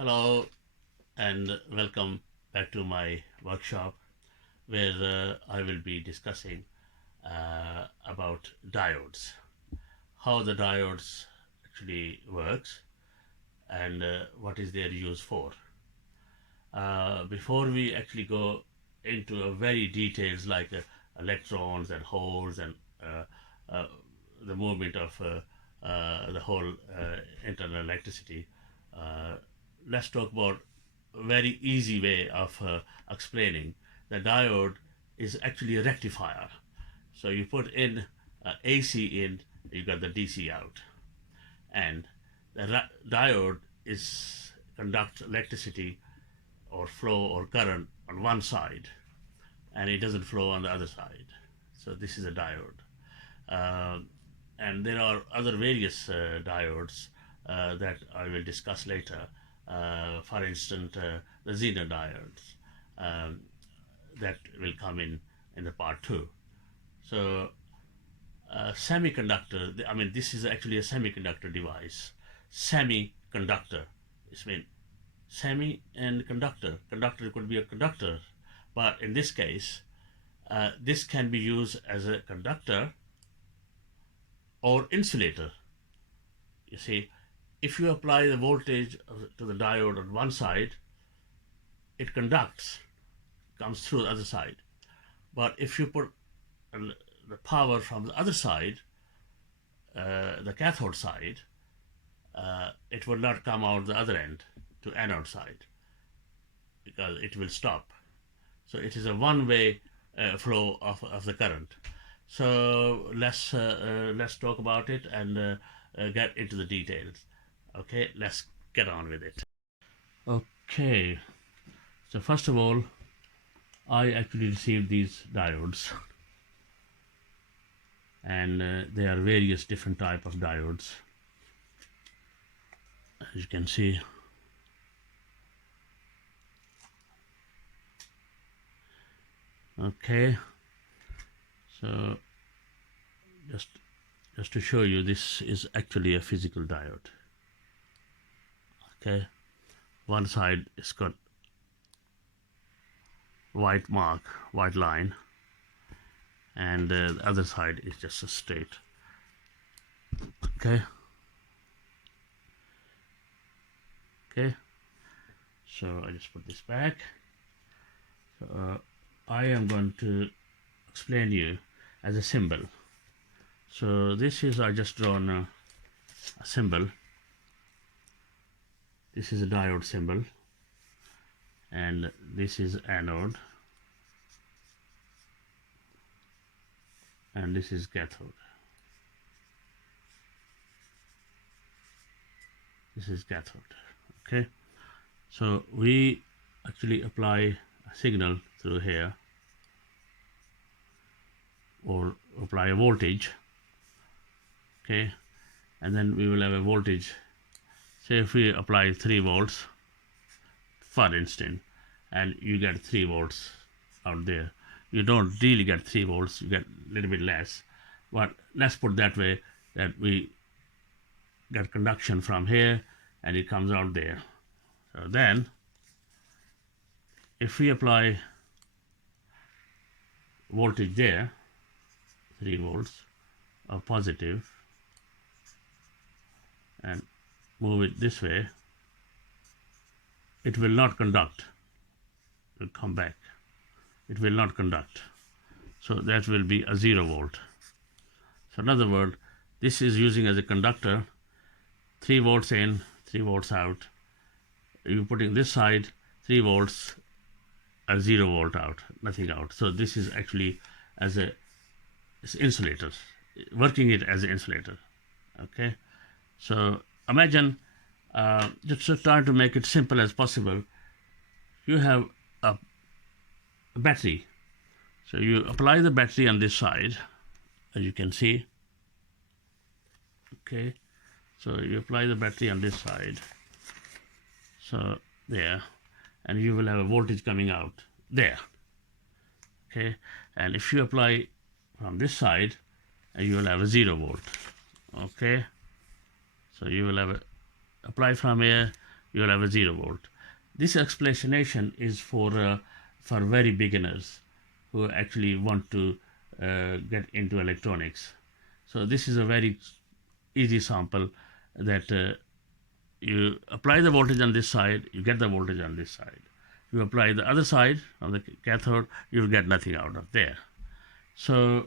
Hello and welcome back to my workshop where I will be discussing about diodes, how the diodes actually works and what is their use for. Before we actually go into a very details like electrons and holes and uh, uh, the movement of the whole internal electricity, uh, let's talk about a very easy way of explaining. The diode is actually a rectifier. So you put in AC in, you got the DC out, and the diode is conduct electricity or flow or current on one side, and it doesn't flow on the other side. So this is a diode. Um and there are other various diodes that I will discuss later. For instance, the Zener diodes um, that will come in the part two. So semiconductor, I mean, this is actually a semiconductor device. Semiconductor, it's mean semi and conductor. Conductor could be a conductor, but in this case, this can be used as a conductor or insulator. You see, if you apply the voltage to the diode on one side, it conducts, comes through the other side. But if you put the power from the other side, the cathode side, it will not come out the other end to anode side because it will stop. So it is a one-way flow of the current. So let's talk about it and get into the details. Okay, let's get on with it. Okay, so first of all, I actually received these diodes, and there are various different type of diodes. As you can see, okay. So just to show you, this is actually a physical diode. Okay, one side is got white mark, white line, and the other side is just a straight. Okay, so I just put this back. So I am going to explain you as a symbol. So this is, I just drawn a symbol. This is a diode symbol, and this is anode, and this is cathode. This is cathode. Okay, so we actually apply a signal through here or apply a voltage. Okay, and then we will have a voltage. Say if we apply 3 volts, for instance, and you get 3 volts out there. You don't really get 3 volts, you get a little bit less. But let's put that way, that we get conduction from here and it comes out there. So then, if we apply voltage there, 3 volts or positive, and move it this way, it will not conduct. It will come back. It will not conduct. So that will be a 0 volt. So in other words, this is using as a conductor, 3 volts in, 3 volts out. You're putting this side 3 volts, a 0 volt out, nothing out. So this is actually as a insulator, working it as an insulator. Okay, so imagine, just trying to make it simple as possible. You have a battery, so you apply the battery on this side, as you can see. Okay, so you apply the battery on this side, so there, and you will have a voltage coming out there. Okay, and if you apply from this side, you will have a 0 volt. Okay, so you will have a apply from here, you will have a 0 volt. This explanation is for very beginners who actually want to get into electronics. So this is a very easy sample that you apply the voltage on this side, you get the voltage on this side. You apply the other side on the cathode, you will get nothing out of there. So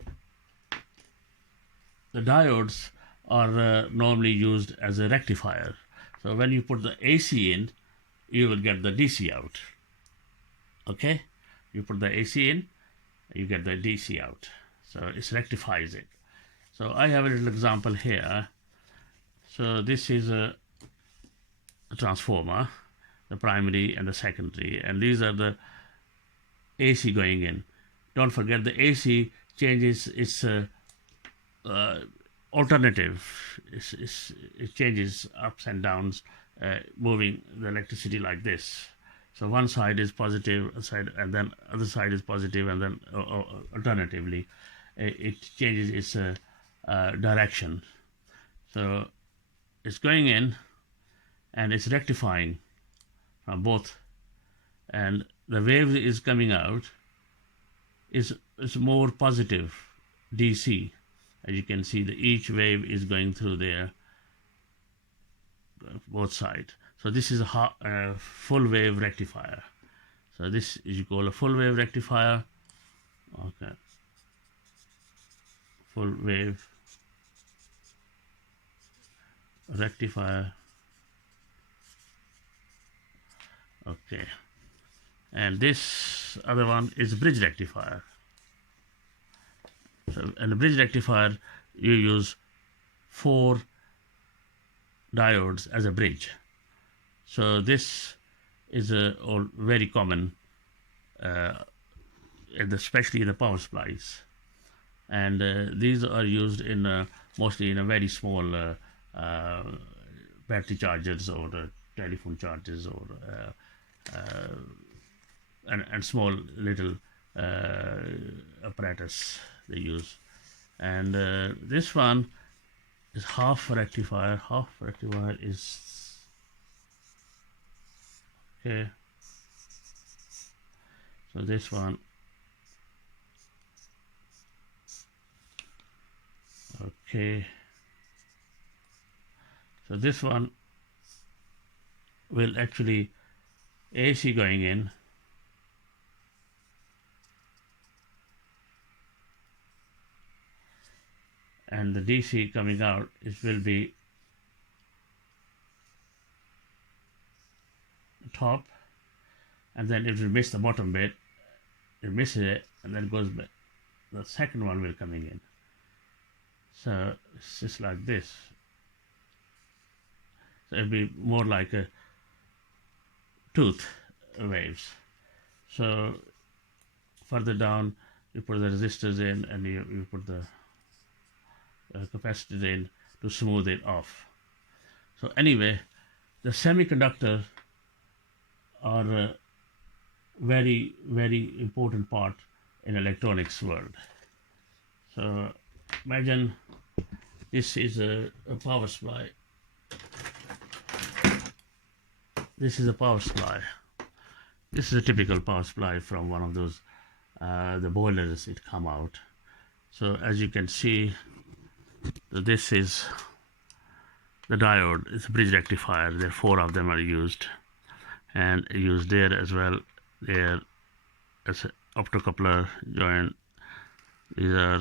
the diodes are normally used as a rectifier. So when you put the AC in, you will get the DC out. Okay, you put the AC in, you get the DC out. So it rectifies it. So I have a little example here. So this is a transformer, the primary and the secondary, and these are the AC going in. Don't forget the AC changes its alternative. It changes ups and downs, moving the electricity like this. So one side is positive side, and then other side is positive, and then alternatively it changes its direction. So it's going in and it's rectifying from both, and the wave is coming out is more positive DC. As you can see, each wave is going through there, both sides. So this is a full wave rectifier. So this is you call a full wave rectifier. Okay, full wave rectifier. Okay, and this other one is bridge rectifier. So in a bridge rectifier, you use 4 diodes as a bridge. So this is very common, especially in the power supplies, and these are used in mostly in a very small battery chargers or telephone chargers or and small little apparatus they use. And this one is half rectifier. Half rectifier is okay. So this one, okay. So this one will actually AC going in, and the DC coming out, it will be top, and then it will miss the bottom bit, it misses it, and then goes back. The second one will coming in. So it's just like this. So it'll be more like a tooth waves. So further down, you put the resistors in, and you put the capacitors in to smooth it off. So anyway, the semiconductor are a very, very important part in electronics world. So imagine this is a power supply. This is a power supply. This is a typical power supply from one of those the boilers it come out. So as you can see, this is the diode. It's a bridge rectifier. There are 4 of them are used, and used there as well. There as an optocoupler joint. These are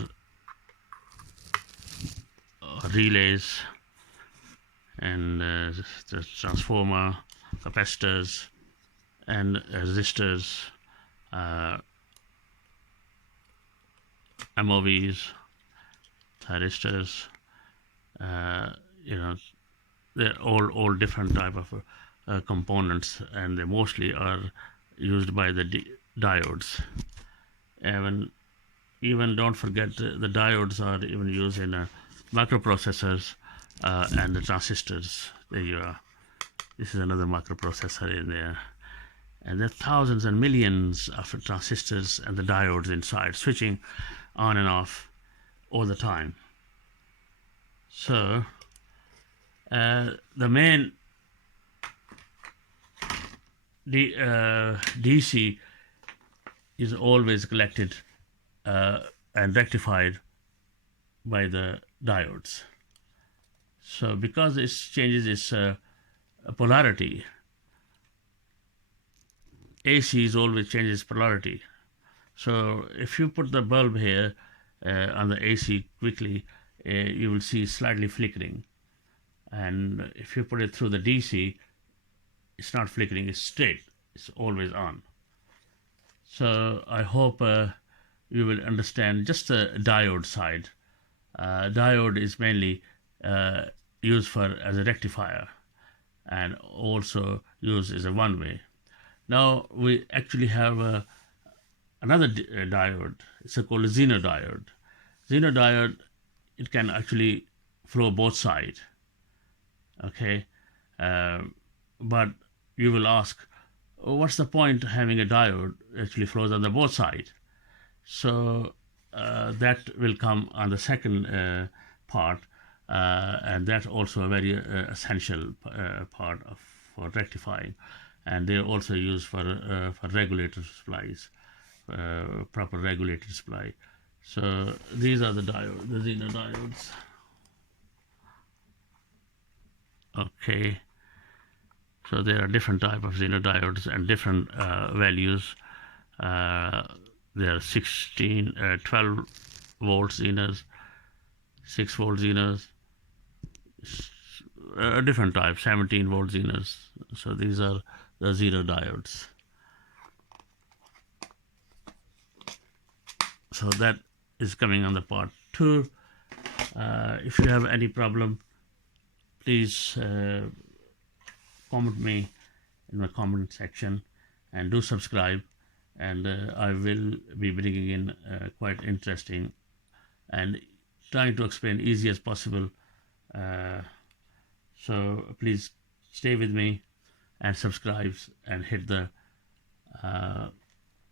relays and the transformer, capacitors, and resistors, MOVs, thyristors. They're all different type of components, and they mostly are used by the diodes. Even don't forget the diodes are even used in microprocessors and the transistors. There you are. This is another microprocessor in there, and there are thousands and millions of transistors and the diodes inside, switching on and off all the time. So the main DC is always collected and rectified by the diodes. So because it changes its polarity, AC is always changes polarity. So if you put the bulb here on the AC quickly, you will see slightly flickering. And if you put it through the DC, it's not flickering, it's straight, it's always on. So I hope you will understand just the diode side. Diode is mainly used for as a rectifier and also used as a one-way. Now we actually have another diode. It's called a Zener diode. Zener diode, it can actually flow both sides. Okay, but you will ask, what's the point having a diode actually flows on the both sides? So that will come on the second part, and that's also a very essential part for rectifying, and they're also used for regulator supplies, proper regulator supply. So these are the diodes, the Zener diodes. Okay, so there are different type of Zener diodes and different values. There are 12 volt Zeners, 6 volt Zeners, different types, 17 volt Zeners. So these are the Zener diodes. So that is coming on the part 2. If you have any problem, please comment me in the comment section and do subscribe, and I will be bringing in quite interesting and trying to explain easy as possible. So please stay with me and subscribe and hit the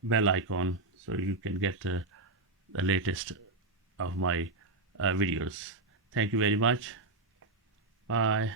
bell icon so you can get the latest of my videos. Thank you very much. Bye.